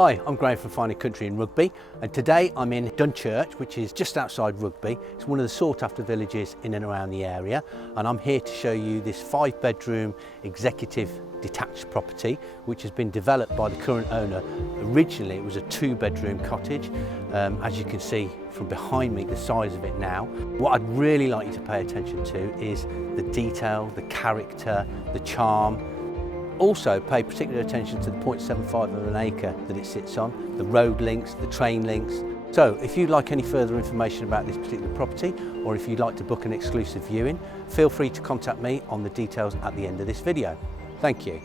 Hi, I'm Graham from Fine Country Rugby, and today I'm in Dunchurch, which is just outside Rugby. It's one of the sought after villages in and around the area, and I'm here to show you this 5-bedroom executive detached property which has been developed by the current owner. Originally it was a 2-bedroom cottage. As you can see from behind me, the size of it now. What I'd really like you to pay attention to is the detail, the character, the charm. Also pay particular attention to the 0.75 of an acre that it sits on, the road links, the train links. So if you'd like any further information about this particular property, or if you'd like to book an exclusive viewing, feel free to contact me on the details at the end of this video. Thank you.